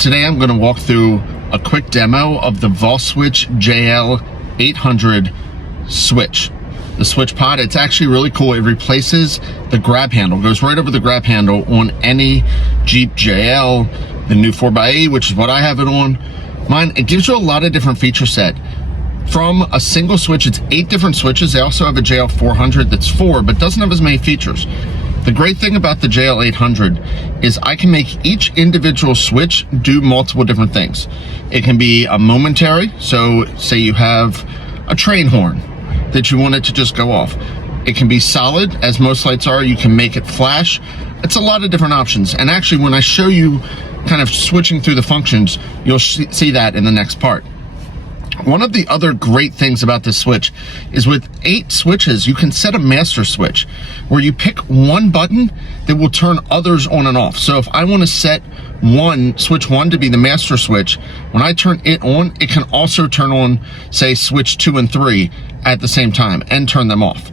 Today I'm going to walk through a quick demo of the Voswitch JL800 switch. The switch pod, it's actually really cool. It replaces the grab handle, goes right over the grab handle on any Jeep JL, the new 4x8, which is what I have it on. Mine, it gives you a lot of different feature set. From a single switch, it's 8 different switches. They also have a JL400 that's 4, but doesn't have as many features. The great thing about the JL800 is I can make each individual switch do multiple different things. It can be a momentary, so say you have a train horn that you want it to just go off. It can be solid, as most lights are. You can make it flash. It's a lot of different options. And actually, when I show you kind of switching through the functions, you'll see that in the next part. One of the other great things about this switch is with 8 switches, you can set a master switch where you pick one button that will turn others on and off. So if I want to set switch 1 to be the master switch, when I turn it on, it can also turn on, say, switch 2 and 3 at the same time and turn them off.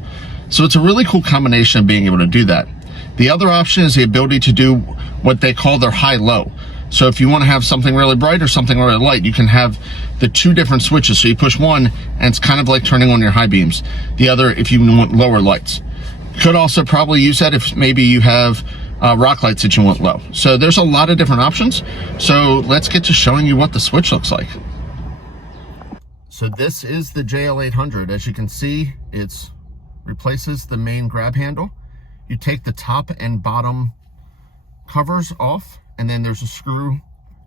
So it's a really cool combination of being able to do that. The other option is the ability to do what they call their high-low. So if you want to have something really bright or something really light, you can have the 2 different switches. So you push one and it's kind of like turning on your high beams. The other, if you want lower lights. Could also probably use that if maybe you have rock lights that you want low. So there's a lot of different options. So let's get to showing you what the switch looks like. So this is the JL800. As you can see, it replaces the main grab handle. You take the top and bottom covers off, and then there's a screw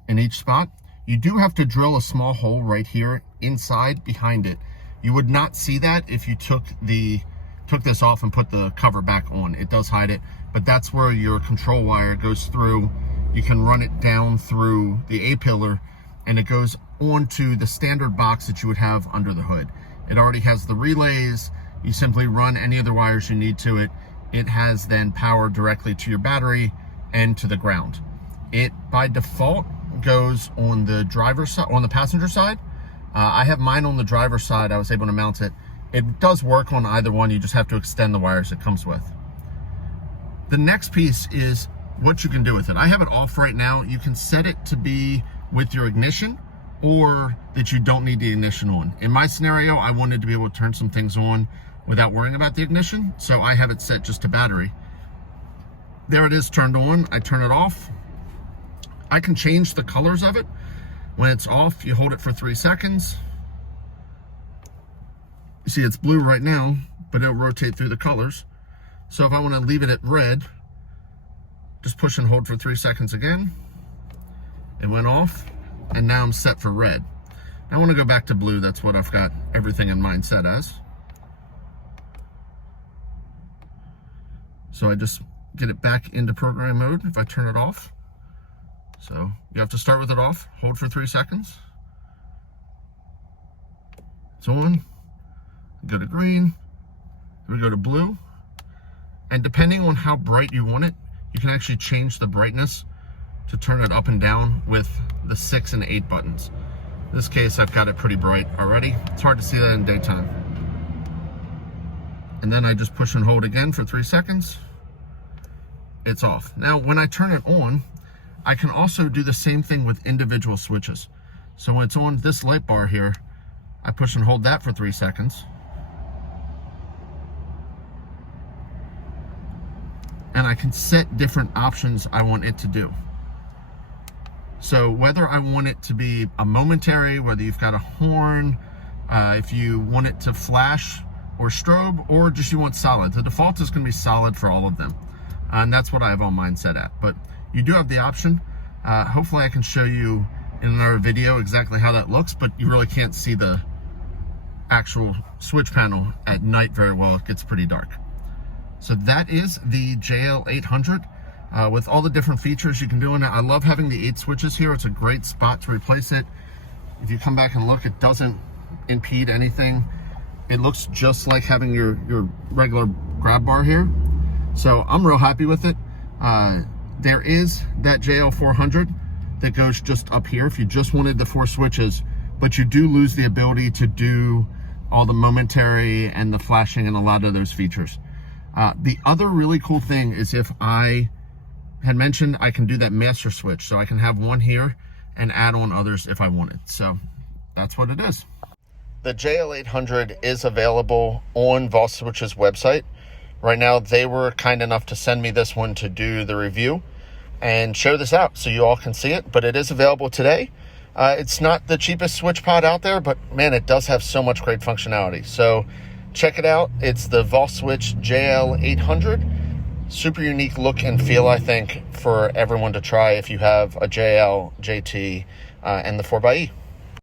in each spot. You do have to drill a small hole right here inside behind it. You would not see that if you took this off and put the cover back on. It does hide it, but that's where your control wire goes through. You can run it down through the A-pillar and it goes onto the standard box that you would have under the hood. It already has the relays. You simply run any of the wires you need to it. It has then power directly to your battery and to the ground. It by default goes on the driver's side, on the passenger side. I have mine on the driver's side. I was able to mount it. It does work on either one. You just have to extend the wires it comes with. The next piece is what you can do with it. I have it off right now. You can set it to be with your ignition or that you don't need the ignition on. In my scenario, I wanted to be able to turn some things on without worrying about the ignition. So I have it set just to battery. There it is turned on. I turn it off. I can change the colors of it. When it's off, you hold it for 3 seconds. You see it's blue right now, but it'll rotate through the colors. So if I want to leave it at red, just push and hold for 3 seconds again. It went off, and now I'm set for red. Now I want to go back to blue. That's what I've got everything in mind set as. So I just get it back into program mode if I turn it off. So you have to start with it off, hold for 3 seconds. It's on, go to green, we go to blue. And depending on how bright you want it, you can actually change the brightness to turn it up and down with the 6 and 8 buttons. In this case, I've got it pretty bright already. It's hard to see that in daytime. And then I just push and hold again for 3 seconds. It's off. Now, when I turn it on, I can also do the same thing with individual switches. So when it's on this light bar here, I push and hold that for 3 seconds. And I can set different options I want it to do. So whether I want it to be a momentary, whether you've got a horn, if you want it to flash or strobe, or just you want solid. The default is going to be solid for all of them. And that's what I have on mine set at. But you do have the option. Hopefully I can show you in another video exactly how that looks, but you really can't see the actual switch panel at night very well. It gets pretty dark. So that is the JL800 with all the different features you can do in it. I love having the 8 switches here. It's a great spot to replace it. If you come back and look, it doesn't impede anything. It looks just like having your regular grab bar here. So I'm real happy with it. There is that JL400 that goes just up here if you just wanted the 4 switches, but you do lose the ability to do all the momentary and the flashing and a lot of those features. The other really cool thing is if I had mentioned I can do that master switch, so I can have one here and add on others if I wanted. So that's what it is. The JL800 is available on Voswitch's website. Right now, they were kind enough to send me this one to do the review and show this out so you all can see it, but it is available today. It's not the cheapest switch pod out there, but man, it does have so much great functionality. So check it out. It's the Voswitch JL800. Super unique look and feel, I think, for everyone to try if you have a JL, JT, and the 4xE.